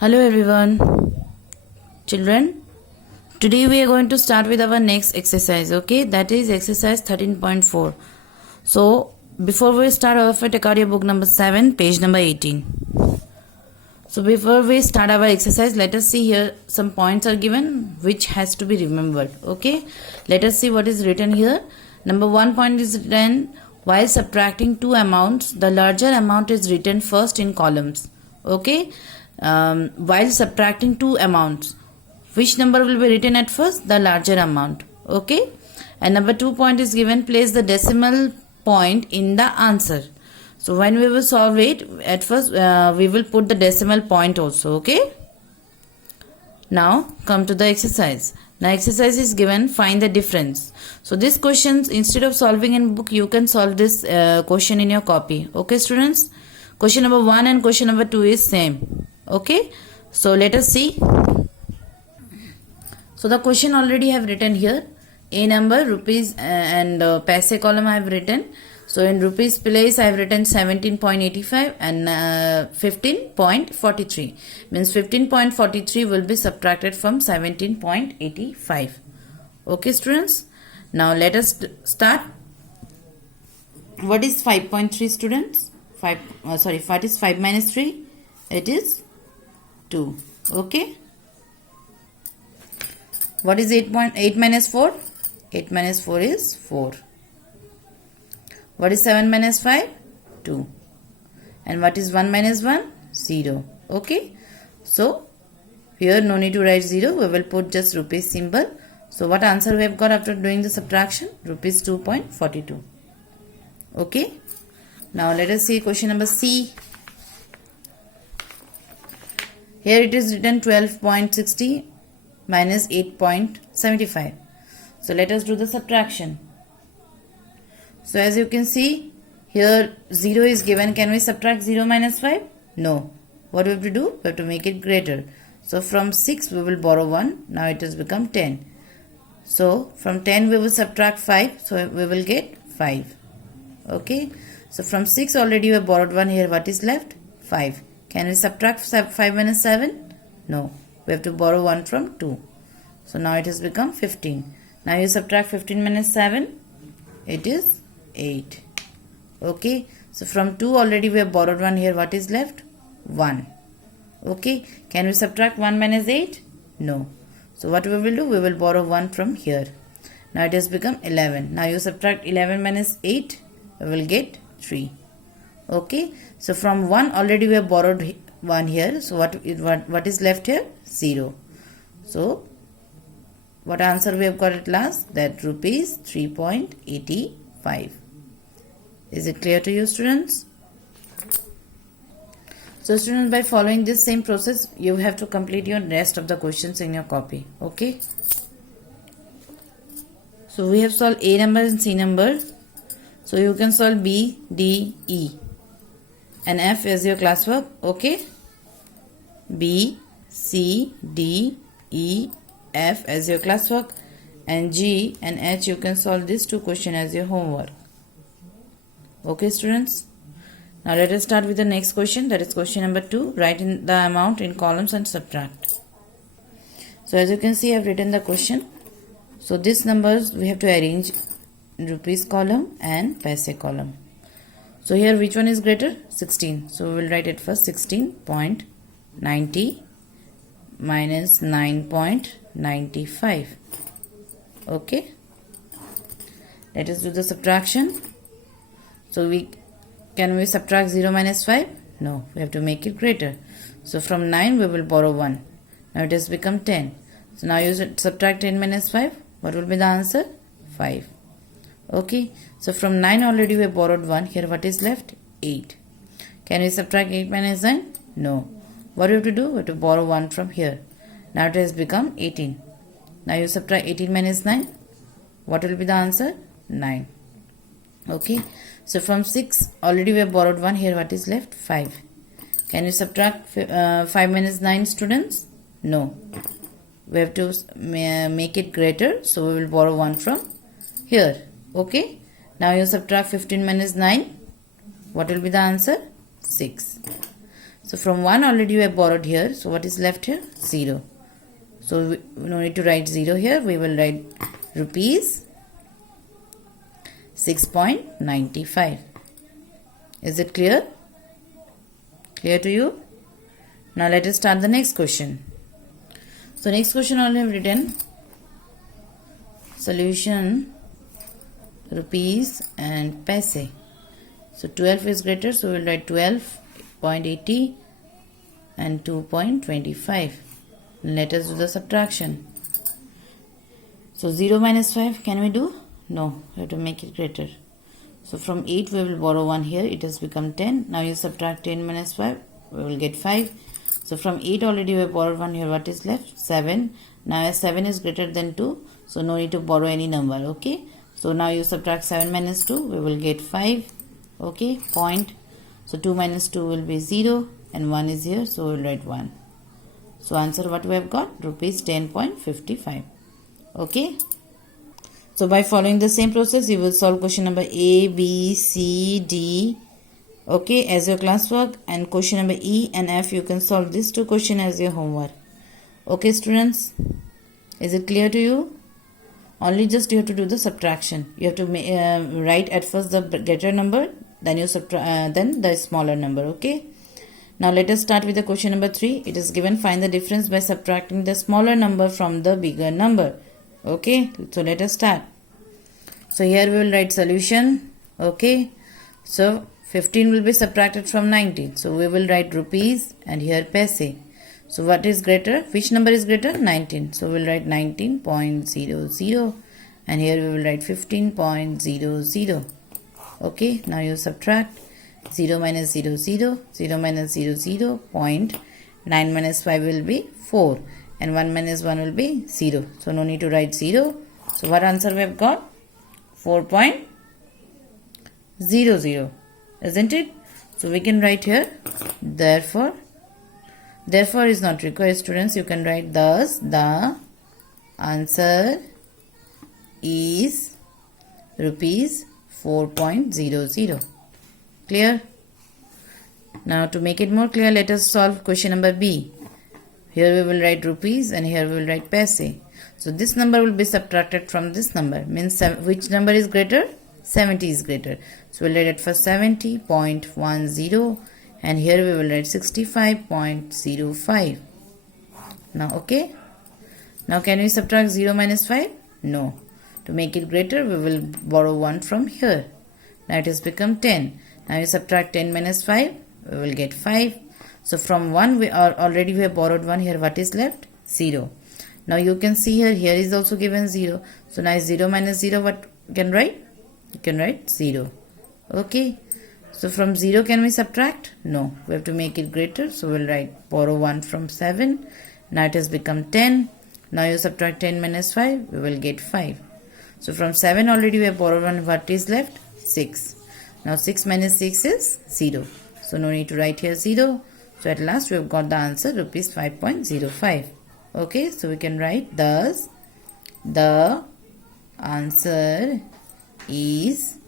Hello everyone, children. Today we are going to start with our next exercise, okay? That is exercise 13.4. So, before we start off, take out your book number 7, page number 18. So, before we start our exercise, let us see here some points are given which has to be remembered, okay? Let us see what is written here. Number 1 point is written, while subtracting two amounts, the larger amount is written first in columns, okay? While subtracting two amounts, which number will be written at first? The larger amount, okay? And number 2 point is given, place the decimal point in the answer. So when we will solve it, at first we will put the decimal point also, okay? Now come to the exercise. Now exercise is given, find the difference. So this questions, instead of solving in book, you can solve this question in your copy, okay students? Question number 1 and question number 2 is same. Okay, so let us see. So the question already have written here. A number, rupees and paise column I have written. So in rupees place I have written 17.85 and 15.43. Means 15.43 will be subtracted from 17.85. Okay students. Now let us start. What is 5.3 students? What is 5 minus 3? It is 2. Okay. What is 8 minus 4? 8 minus 4 is 4. What is 7 minus 5? 2. And what is 1 minus 1? 0. Okay. So, here no need to write 0. We will put just rupees symbol. So, what answer we have got after doing the subtraction? Rupees 2.42. Okay. Now, let us see question number C. Here it is written 12.60 minus 8.75. So let us do the subtraction. So as you can see, here 0 is given. Can we subtract 0 minus 5? No. What we have to do? We have to make it greater. So from 6 we will borrow 1. Now it has become 10. So from 10 we will subtract 5. So we will get 5. Okay. So from 6 already we have borrowed 1. Here what is left? 5. Can we subtract 5 minus 7? No. We have to borrow 1 from 2. So now it has become 15. Now you subtract 15 minus 7. It is 8. Okay. So from 2 already we have borrowed 1. Here what is left? 1. Okay. Can we subtract 1 minus 8? No. So what we will do? We will borrow 1 from here. Now it has become 11. Now you subtract 11 minus 8. We will get 3. Okay, so from 1 already we have borrowed 1 here. So what is left here? 0. So what answer we have got at last? That rupees 3.85. Is it clear to you students? So students, by following this same process, you have to complete your rest of the questions in your copy. Okay. So we have solved A number and C number. So you can solve B, D, E. And F is your classwork, okay? B, C, D, E, F as your classwork, and G and H you can solve these two questions as your homework. Okay students? Now let us start with the next question, that is question number 2. Write in the amount in columns and subtract. So as you can see I have written the question. So these numbers we have to arrange in rupees column and paise column. So here which one is greater? 16. So we will write it first. 16.90 minus 9.95. Okay. Let us do the subtraction. So can we subtract 0 minus 5? No. We have to make it greater. So from 9 we will borrow 1. Now it has become 10. So now you subtract 10 minus 5. What will be the answer? 5. Okay, so from 9 already we have borrowed 1. Here what is left? 8. Can we subtract 8 minus 9? No. What do we have to do? We have to borrow 1 from here. Now it has become 18. Now you subtract 18 minus 9. What will be the answer? 9. Okay, so from 6 already we have borrowed 1. Here what is left? 5. Can you subtract 5 minus 9 students? No. We have to make it greater. So we will borrow 1 from here. Okay. Now you subtract 15 minus 9. What will be the answer? 6. So from 1 already we have borrowed here. So what is left here? 0. So we no need to write 0 here. We will write rupees 6.95. Is it clear? Clear to you? Now let us start the next question. So next question I have written solution rupees and paise. So 12 is greater, so we will write 12.80 and 2.25. Let us do the subtraction. So 0 minus 5, can we do? No, we have to make it greater. So from 8 we will borrow 1 here, it has become 10. Now you subtract 10 minus 5, we will get 5. So from 8 already we have borrowed 1 here, what is left? 7. Now as 7 is greater than 2, so no need to borrow any number, okay? So now you subtract 7 minus 2, we will get 5, okay? Point. So 2 minus 2 will be 0 and 1 is here, so we will write 1. So answer what we have got? Rupees 10.55, okay? So by following the same process, you will solve question number A, B, C, D, okay, as your classwork, and question number E and F, you can solve these two questions as your homework. Okay students, is it clear to you? Only just you have to do the subtraction. You have to write at first the greater number, then you subtract, then the smaller number, okay? Now let us start with the question number 3. It is given, find the difference by subtracting the smaller number from the bigger number. Okay, so let us start. So here we will write solution, okay? So 15 will be subtracted from 19. So we will write rupees and here paise. So what is greater? Which number is greater? 19. So we will write 19.00 and here we will write 15.00. Okay, now you subtract 0 minus 0, 0, 0 minus 0, 0, point. 9 minus 5 will be 4 and 1 minus 1 will be 0. So no need to write 0. So what answer we have got? 4.00, isn't it? So we can write here, therefore is not required students. You can write thus the answer is rupees 4.00. Clear? Now to make it more clear, let us solve question number B. Here we will write rupees and here we will write paise. So this number will be subtracted from this number. Means which number is greater? 70 is greater. So we'll write at first 70.10 and here we will write 65.05. Now okay. Now can we subtract 0 minus 5? No. To make it greater, we will borrow 1 from here. Now it has become 10. Now you subtract 10 minus 5, we will get 5. So from 1 we have borrowed 1 here. What is left? 0. Now you can see here is also given 0. So now 0 minus 0, what you can write? You can write 0. Okay. So from 0 can we subtract? No. We have to make it greater. So we'll write borrow 1 from 7. Now it has become 10. Now you subtract 10 minus 5, we will get 5. So from 7 already we have borrowed 1. What is left? 6. Now 6 minus 6 is 0. So no need to write here 0. So at last we have got the answer rupees 5.05. Okay, so we can write thus the answer is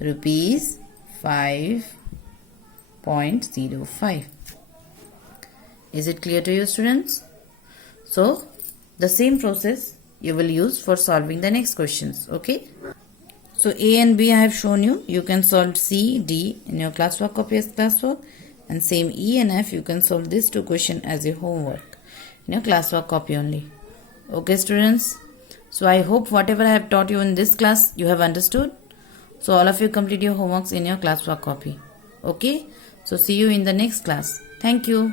rupees 5.05. Is it clear to you students? So the same process you will use for solving the next questions. Okay. So A and B I have shown you. You can solve C, D in your classwork copy as classwork, and same E and F you can solve these two questions as your homework in your classwork copy only. Okay students. So I hope whatever I have taught you in this class you have understood. So all of you complete your homeworks in your classwork copy. Okay. So see you in the next class. Thank you.